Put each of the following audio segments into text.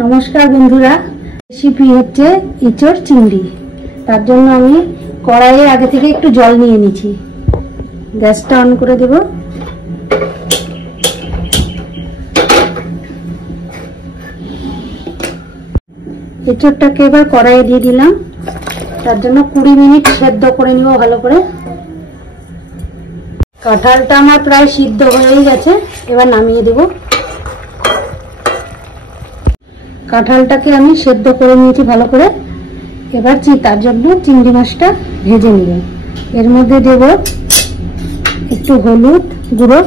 नमस्कार बंधुरा रेसिपि হচ্ছে ইচড় চিংড়ি। তার জন্য আমি কড়াইয়ে আগে থেকে একটু জল নিয়ে নিয়েছি। গ্যাসটা অন করে দেব। ইচড়টাকে এবার কড়াইয়ে দিয়ে দিলাম। তার জন্য 20 মিনিট সেদ্ধ করে নিব ভালো করে। কাঁঠালটা আমার প্রায় সিদ্ধ হয়ে গেছে, এবার নামিয়ে দেব। কাঁঠালটাকে আমি সেদ্ধ করে নিয়েছি ভালো করে। এবার তার জন্য চিংড়ি মাছটা ভেজে নেব। এর মধ্যে দেব একটু হলুদ গুঁড়ো,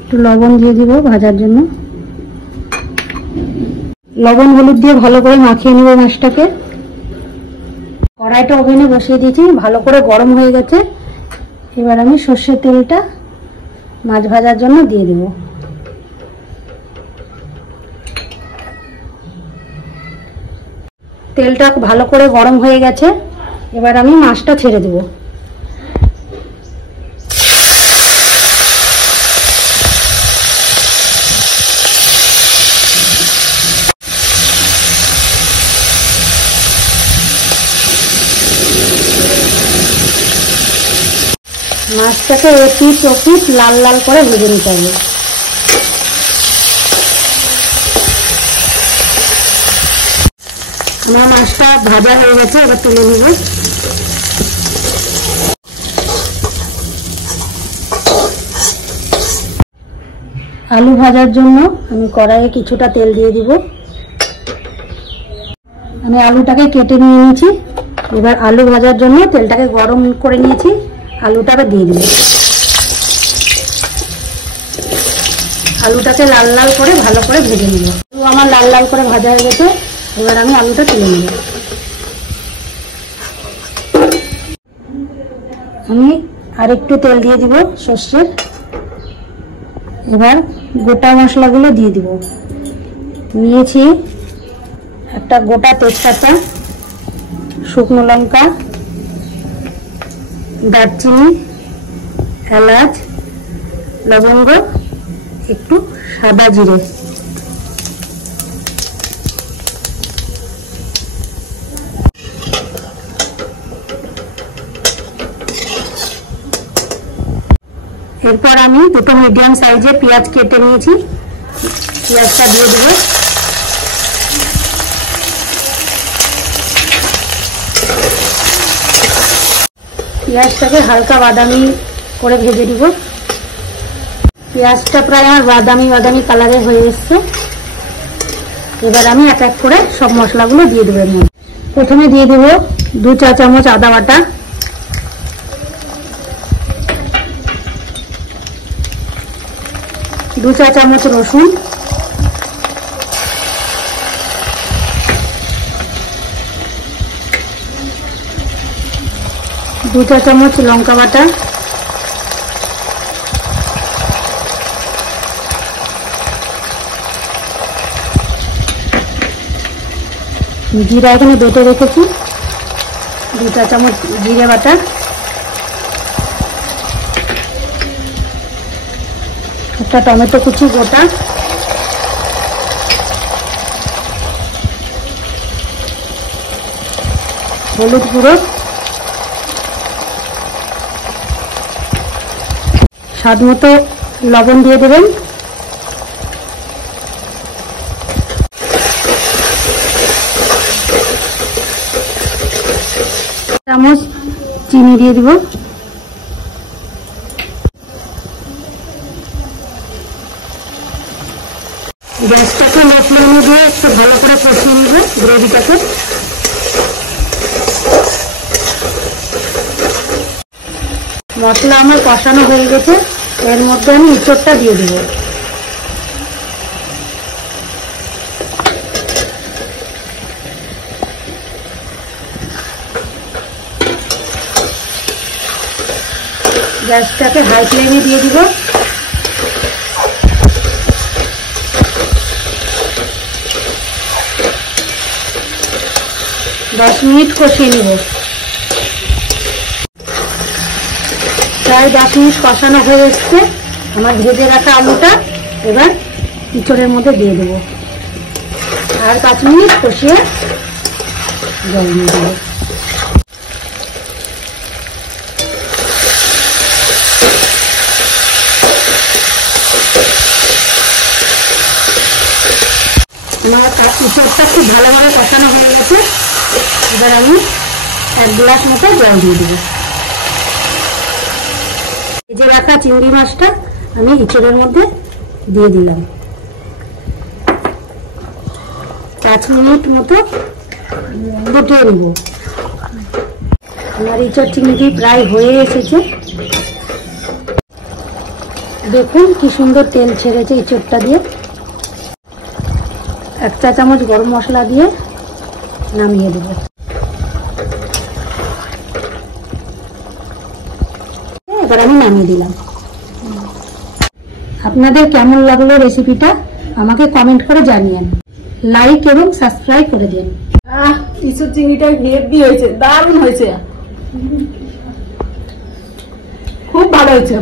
একটু লবণ দিয়ে দিব ভাজার জন্য। লবণ হলুদ দিয়ে ভালো করে মাখিয়ে নেব মাছটাকে। কড়াইটা ওভেনে বসিয়ে দিয়েছি, ভালো করে গরম হয়ে গেছে। এবার আমি সর্ষের তেলটা মাছ ভাজার জন্য দিয়ে দেব। তেলটা ভালো করে গরম হয়ে গেছে, এবার আমি মাছটা ছেড়ে দেব। মাছটাকে এপিট ওপিট লাল লাল করে ভেজে নিতে হবে। আমার মাছটা ভাজা হয়ে গেছে, এবার তুলে নিব। আলু ভাজার জন্য আমি কড়াইয়ে কিছুটা তেল দিয়ে দিব। আমি আলুটাকে কেটে নিয়ে নিয়েছি। এবার আলু ভাজার জন্য তেলটাকে গরম করে নিয়েছি, আলুটাকে দিয়ে দিব। আলুটাকে লাল লাল করে ভালো করে ভেজে নিব। আমার লাল লাল করে ভাজা হয়ে গেছে, এবার আমি আলুটা তুলে নিব। আমি আরেকটু তেল দিয়ে দিব সর্ষের। এবার গোটা মশলাগুলো দিয়ে দিব। নিয়েছি একটা গোটা তেজপাতা, শুকনো লঙ্কা, দারচিনি, এলাচ, লবঙ্গ, একটু সাদা জিরে। এরপর আমি দুটো মিডিয়াম সাইজের পেঁয়াজ কেটে নিয়েছি, পেঁয়াজটা দিয়ে দেব। পেঁয়াজটাকে হালকা বাদামি করে ভেজে দিব। পেঁয়াজটা প্রায় আমার বাদামি বাদামি কালারে হয়ে এসছে। এবার আমি এক এক করে সব মশলাগুলো দিয়ে দেবো। প্রথমে দিয়ে দেব 2 চা চামচ আদা বাটা, 2 চা চামচ রসুন, 2 চা চামচ লঙ্কা বাটা, জিরা এখানে বেটে রেখেছি, 2 চা চামচ জিরে বাটা, একটা টমেটো কুচি গোটা, হলুদ গুঁড়ো, স্বাদ মতো লবণ দিয়ে দেবেন। চামচ চিনি দিয়ে দিব। গ্যাসটাকে লো ফ্লেমে দিয়ে একটু ভালো করে কষিয়ে নিব গ্রেভিটাকে। মশলা আমার কষানো হয়ে গেছে, এর মধ্যে আমি ইঁচড়টা দিয়ে দিব। গ্যাসটাকে হাই ফ্লেমে দিয়ে দিব। 10 মিনিট কষিয়ে নিব। প্রায় 10 মিনিট কষানো হয়ে এসছে আমার ভেজে রাখা আলুটা। এবার ইঁচড়ের মধ্যে দিয়ে দেবো আর 5 মিনিট কষিয়ে জল দিয়ে দেবো। আমার ইঁচড়টা খুব ভালোভাবে কষানো হয়ে গেছে। এবার আমি 1 গ্লাস মতো জল দিয়ে দেবো। ভেজে রাখা চিংড়ি মাছটা আমি ইঁচড়ের মধ্যে দিয়ে দিলাম। 5 মিনিট মতো ফুটিয়ে নেব। আমার ইঁচড় চিংড়ি প্রায় হয়ে এসেছে। দেখুন কি সুন্দর তেল ছেড়েছে ইঁচড়টা দিয়ে। 1 চা চামচ গরম মশলা দিয়ে নামিয়ে দেব। এবার আমি নামিয়ে দিলাম। আপনাদের কেমন লাগলো রেসিপিটা আমাকে কমেন্ট করে জানিয়েন, লাইক এবং সাবস্ক্রাইব করে দিন। ইঁচড় চিংড়িটা হেভি হয়েছে, দারুণ হয়েছে, খুব ভালো হয়েছে।